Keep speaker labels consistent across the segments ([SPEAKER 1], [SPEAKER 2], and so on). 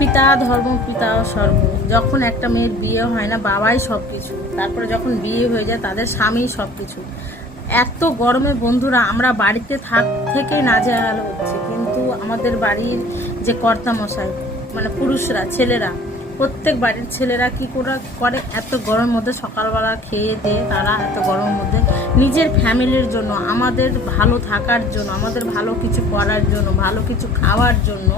[SPEAKER 1] পিতা, ধর্ম, পিতা স্বর্গ যখন একটা মেয়ের বিয়ে হয় না, বাবাই সব কিছু তারপরে যখন বিয়ে হয়ে যায়, তাদের স্বামী সব কিছু এত গরমে বন্ধুরা, আমরা বাড়িতে থাক, থেকেই নাজেহাল হচ্ছে। কিন্তু আমাদের বাড়ির যে কর্তা মশাই মানে পুরুষরা, ছেলেরা, প্রত্যেক বাড়ির ছেলেরা কি করে করে? এত গরমের মধ্যে সকালবেলা খেয়ে দিয়ে তারা এত গরমের মধ্যে নিজের ফ্যামিলির জন্য, আমাদের ভালো থাকার জন্য, আমাদের ভালো কিছু করার জন্য, ভালো কিছু খাওয়ার জন্য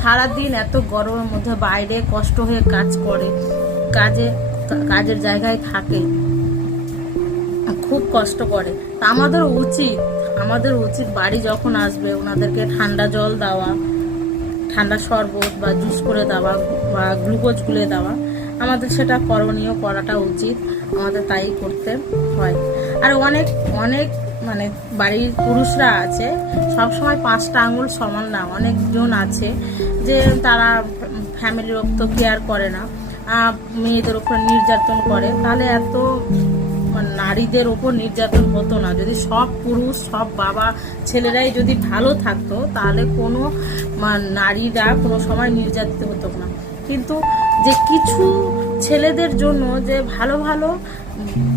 [SPEAKER 1] সারাদিন এত গরমের মধ্যে বাইরে কষ্ট হয়ে কাজ করে, কাজে, কাজের জায়গায় থাকে। খুব কষ্ট করে। তা আমাদের উচিত আমাদের উচিত বাড়ি যখন আসবে, ওনাদেরকে ঠান্ডা জল দেওয়া, ঠান্ডা শরবত বা জুস করে দেওয়া বা গ্লুকোজ গুলে দেওয়া, আমাদের সেটা করণীয় করাটা উচিত, আমাদের তাই করতে হয়। আর অনেক অনেক মানে বাড়ির পুরুষরা আছে, সব সময় পাঁচটা আঙুল সমান না, অনেকজন আছে যে তারা ফ্যামিলির তো কেয়ার করে না মেয়েদের ওপর নির্যাতন করে। তাহলে এত মানে নারীদের ওপর নির্যাতন হতো না। যদি সব পুরুষ, সব বাবা ছেলেরাই যদি ভালো থাকতো, তাহলে কোনো নারীরা কোনো সময় নির্যাতিত হতো না। কিন্তু যে কিছু ছেলেদের জন্য যে ভালো ভালো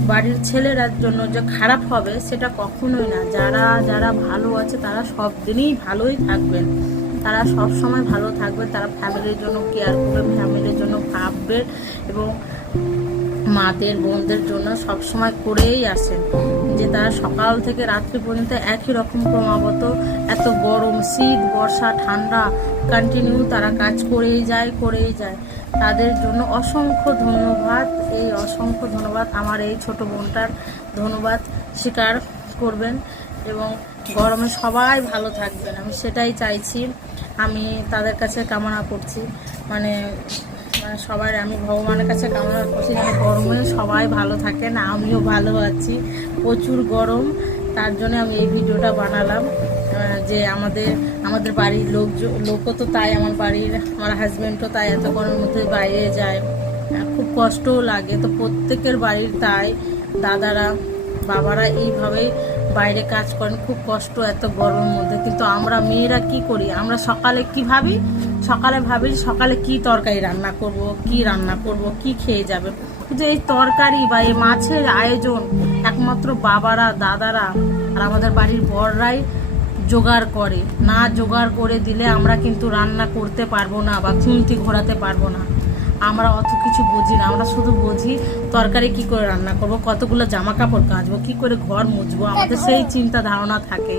[SPEAKER 1] বাড়ির ছেলেরার জন্য যে খারাপ হবে সেটা কখনোই না। যারা যারা ভালো আছে তারা সব দিনই ভালোই থাকবেন। তারা সব সময় ভালো থাকবে তারা ফ্যামিলির জন্য কেয়ার করবে ফ্যামিলির জন্য ভাববে এবং মাদের, বোনদের জন্য সব সময় করেই আসেন। যে তারা সকাল থেকে রাত্রি পর্যন্ত একই রকম ক্রমাগত এত গরম, শীত, বর্ষা, ঠান্ডা কন্টিনিউ তারা কাজ করেই যায় করেই যায়। তাদের জন্য অসংখ্য ধন্যবাদ। এই অসংখ্য ধন্যবাদ আমার এই ছোট বোনটার ধন্যবাদ স্বীকার করবেন এবং গরমে সবাই ভালো থাকবেন। আমি সেটাই চাইছি। আমি তাদের কাছে কামনা করছি। মানে সবার, আমি ভগবানের কাছে কামনা করছি যেন গরমে সবাই ভালো থাকেন, আমিও ভালো আছি। প্রচুর গরম, তার জন্য আমি এই ভিডিওটা বানালাম। যে আমাদের আমাদের বাড়ির লোক লোকও তো তাই, আমার বাড়ির, আমার হাজব্যান্ডও তাই, এত গরমের মধ্যে বাইরে যায়। খুব কষ্টও লাগে, তো প্রত্যেকের বাড়ির তাই, দাদারা, বাবারা এইভাবেই বাইরে কাজ করেন, খুব কষ্ট, এত গরমের মধ্যে। কিন্তু আমরা মেয়েরা কি করি? আমরা সকালে কি ভাবি? সকালে ভাবি সকালে কি তরকারি রান্না করব, কি রান্না করব, কি খেয়ে যাবে? কিন্তু এই তরকারি বা এই মাছের আয়োজন একমাত্র বাবারা, দাদারা আর আমাদের বাড়ির বড়রাই জোগাড় করে। না জোগাড় করে দিলে আমরা কিন্তু রান্না করতে পারব না বা খুন্তি ঘোরাতে পারব না। আমরা অত কিছু বুঝি না, আমরা শুধু বুঝি তরকারি কি করে রান্না করব, কতগুলো জামা কাপড় কাচবো, কি করে ঘর মুছবো, আমাদের সেই চিন্তা ধারণা থাকে।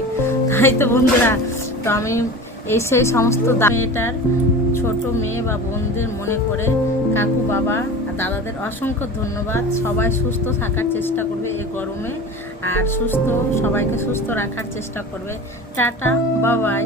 [SPEAKER 1] তাই তো বন্ধুরা, তো আমি এই সেই সমস্ত মেয়েটার ছোট মেয়ে বা বোনদের মনে করে কাকু, বাবা আর দাদাদের অসংখ্য ধন্যবাদ। সবাই সুস্থ থাকার চেষ্টা করবে এই গরমে আর সুস্থ, সবাইকে সুস্থ রাখার চেষ্টা করবে। টাটা, বাবাই।